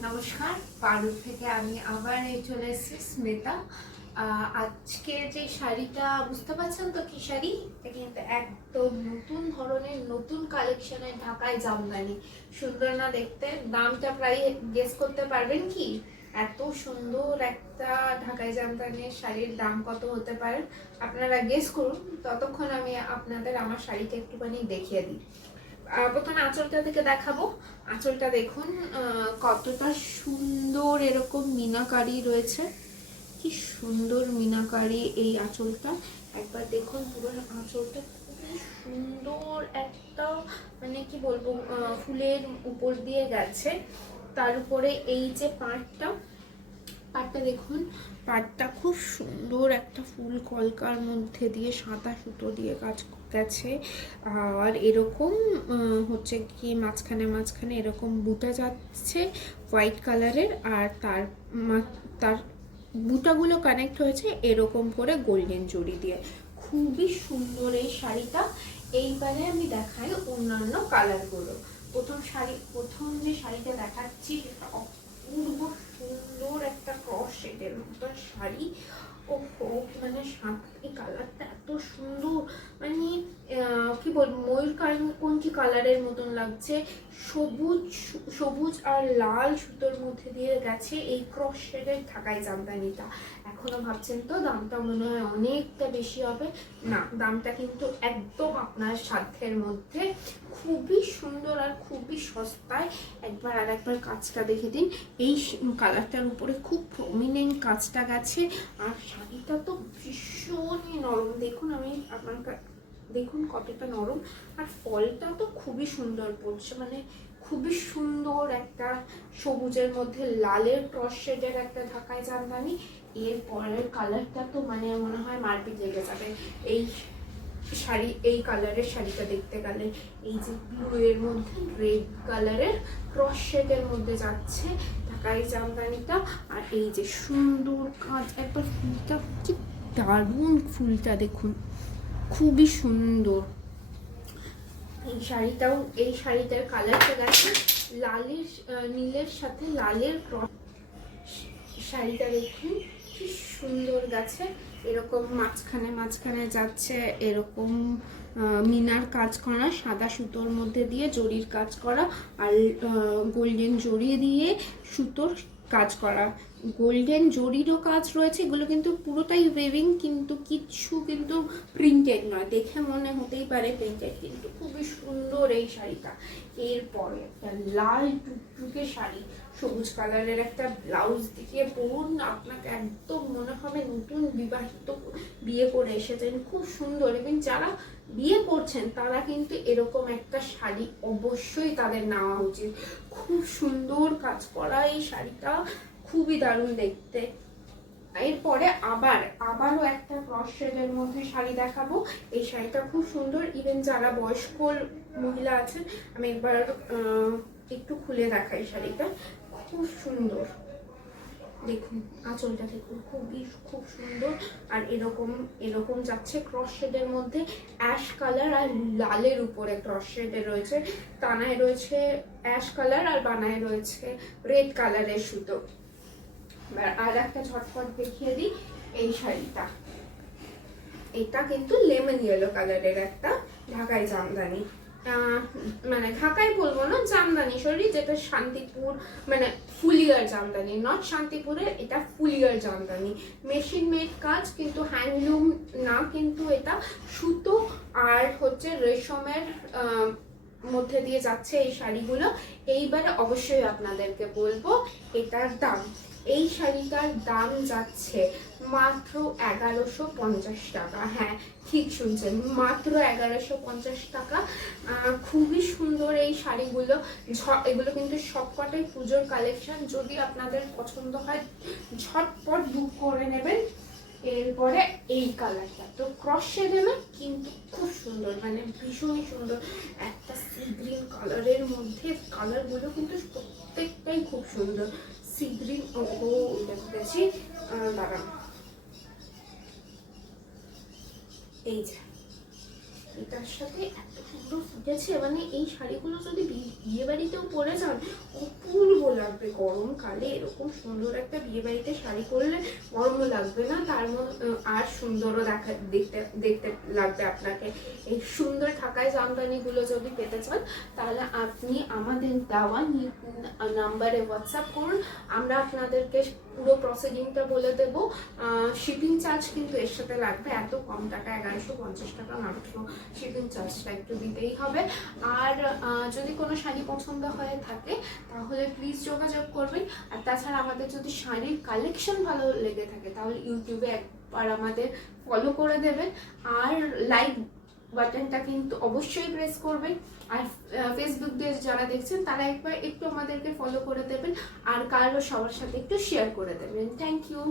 নমস্কার, পারুল থেকে আমি আবার চলে এসেছি স্মিতা। আজকে যে শাড়িটা বুঝতে পারছেন তো কি শাড়ি, এটা কিন্তু একদম নতুন ধরনের নতুন কালেকশনের ঢাকাই জামদানি। সুন্দর না দেখতে? দামটা প্রায় গেস করতে পারবেন কি? এত সুন্দর একটা ঢাকাই জামদানির শাড়ির দাম কত হতে পারে আপনারা গেস করুন। ততক্ষণ আমি আপনাদের আমার শাড়িটা একটুখানি দেখিয়ে দিই। প্রথমে আঁচলটা থেকে দেখাবো। আঁচলটা দেখুন কতটা সুন্দর, এরকম মিনাকারি রয়েছে। কি সুন্দর মিনাকারি এই আঁচলটা, একবার দেখুন পুরো আঁচলটা খুবই সুন্দর একটা, মানে কি বলবো, ফুলের উপর দিয়ে গেছে। তার উপরে এই যে পাড়টা দেখুন, পাড়টা খুব সুন্দর একটা ফুল কলকার মধ্যে দিয়ে সাদা সুতো দিয়ে কাজ গেছে। আর এরকম হচ্ছে কি মাঝখানে মাঝখানে এরকম বুটা যাচ্ছে হোয়াইট কালারের, আর তার তার বুটাগুলো কানেক্ট হয়েছে এরকম করে গোল্ডেন জড়ি দিয়ে। খুবই সুন্দর এই শাড়িটা। এইবারে আমি দেখাই অন্যান্য কালারগুলো। প্রথম যে শাড়িটা দেখাচ্ছি সেটা অপূর্ব সুন্দর একটা ক্রস শেডের মতো শাড়ি। ওহো, মানে এই কালারটা এত সুন্দর, মানে কি বলবো, ময়ূরকণ্ঠী কালারের মতন লাগছে। সবুজ সবুজ আর লাল সুতোর মধ্যে দিয়ে গেছে এই ক্রস শেডের ঢাকাই জামদানিটা। এখনো ভাবছেন তো দামটা মনে হয় অনেকটা বেশি হবে? না, দামটা কিন্তু একদম আপনার সাধ্যের মধ্যে। খুবই সুন্দর আর খুবই সস্তায়। একবার কাজটা দেখে দিন। এই কালারটার উপরে খুব প্রমিনেন্ট কাজটা গেছে। আর শাড়িটা তো ভীষণই নরম, দেখুন দেখুন কতটা নরম। আর ফলটা তো খুবই সুন্দর পড়ছে, মানে খুবই সুন্দর একটা সবুজের মধ্যে লালের ক্রস শেডের একটা ঢাকাই জামদানি। এর পরের কালারটা তো মানে মনে হয় মারপিট লেগে যাবে এই কালারের শাড়িটা দেখতে গেলে। এই যে ব্লু এর মধ্যে রেড কালারের ক্রস শেডের মধ্যে যাচ্ছে ঢাকাই জামদানিটা। আর এই যে সুন্দর কাজ, একবার ফুলটা কি দারুণ, ফুলটা দেখুন খুবই সুন্দর। এই শাড়িটার কালারটা গেছে লালের নীলের সাথে লালের ক্রস। শাড়িটা দেখুন কি সুন্দর গেছে, এরকম মাঝখানে মাঝখানে যাচ্ছে এরকম মিনার কাজ করা, সাদা সুতোর মধ্যে দিয়ে জরির কাজ করা, আর গোল্ডেন জরি দিয়ে সুতোর কাজ করা। গোল্ডেন জরিরও কাজ রয়েছে, এগুলো কিন্তু পুরোটাই ওয়েভিং, কিন্তু কিচ্ছু কিন্তু প্রিন্টেড নয়, দেখে মনে হতেই পারে প্রিন্টেড, কিন্তু খুবই সুন্দর এই শাড়িটা। এরপরে একটা লাল টুকটুকে শাড়ি, সবুজ কালারের একটা ব্লাউজ দিয়ে পরুন, আপনাকে একদম মনে হবে নতুন বিবাহিত, বিয়ে করে এসেছেন, খুব সুন্দর। এবং যারা বিয়ে করছেন তারা কিন্তু এরকম একটা শাড়ি অবশ্যই তাদের নেওয়া উচিত। খুব সুন্দর কাজ করা এই শাড়িটা, খুবই দারুণ দেখতে। এরপরে আবারও একটা ক্রস শেডের মধ্যে শাড়ি দেখাবো। এই শাড়িটা খুব সুন্দর, ইভেন যারা বয়স্ক মহিলা আছেন, আমি একবার একটু খুলে দেখাই শাড়িটা। খুব সুন্দর, দেখুন আঁচলটা দেখুন খুব সুন্দর। আর এরকম যাচ্ছে ক্রস শেডের মধ্যে অ্যাশ কালার আর লালের উপরে ক্রস শেডে রয়েছে। টানায় রয়েছে অ্যাশ কালার আর বানায় রয়েছে রেড কালারের সুতো। আর একটা ঝটপট দেখিয়ে দিই এই শাড়িটা। এটা কিন্তু লেমন ইয়েলো কালারের একটা ঢাকাই জামদানি, মানে ঢাকাই বলবো না, জামদানি সরি, যেটা শান্তিপুর, মানে ফুলিয়ার জামদানি, নট শান্তিপুরের, এটা ফুলিয়ার জামদানি। মেশিন মেড কাজ, কিন্তু হ্যান্ডলুম না, কিন্তু এটা সুতো আর হচ্ছে রেশমের মধ্যে দিয়ে যাচ্ছে এই শাড়িগুলো। এইবারে অবশ্যই আপনাদেরকে বলবো এটার দাম। এই শাড়িটার দাম যাচ্ছে মাত্র 1150 টাকা। হ্যাঁ, ঠিক শুনছেন, মাত্র 1150 টাকা। খুবই সুন্দর এই শাড়িগুলো। এগুলো কিন্তু সবকটাই পুজোর কালেকশন, যদি আপনাদের পছন্দ হয় ঝটপট বুক করে নেবেন। এরপরে এই কালারটা তো ক্রস শেডে না, কিন্তু খুব সুন্দর, মানে ভীষণই সুন্দর একটা সি গ্রিন কালারের মধ্যে। কালারগুলো কিন্তু প্রত্যেকটাই খুব সুন্দর। সি গ্রিন, ও দেখেছি, দাঁড়ান, এই যে এটার সাথে এত পুরো ফুটেছে। মানে এই শাড়িগুলো যদি বিয়ে বাড়িতেও পরে যান অপূর্ব লাগবে। গরমকালে এরকম সুন্দর একটা বিয়ে বাড়িতে শাড়ি পরলে গরমও লাগবে না, তার আর সুন্দরও দেখতে দেখতে লাগবে আপনাকে। এই সুন্দর ঢাকাই জামদানিগুলো যদি পেতে চান তাহলে আপনি আমাদের দেওয়া নাম্বারে হোয়াটসঅ্যাপ করুন, আমরা আপনাদেরকে পুরো প্রসিডিংটা বলে দেবো। শিপিং চার্জ কিন্তু এর সাথে লাগবে, এত কম টাকা 1150 টাকা মাত্র, শিপিং চার্জটা একটু দিতেই হবে। আর যদি কোনো শাড়ি পছন্দ হয়ে থাকে তাহলে প্লিজ যোগাযোগ করবেন। আর তাছাড়া আমাদের যদি শাড়ির কালেকশন ভালো লেগে থাকে তাহলে ইউটিউবে একবার আমাদের ফলো করে দেবেন, আর লাইক বাটনটা কিন্তু অবশ্যই প্রেস করবেন। আর ফেসবুক দিয়ে যারা দেখছেন তারা একবার একটু আমাদেরকে ফলো করে দেবেন, আর কারো সবার সাথে একটু শেয়ার করে দেবেন। Thank you.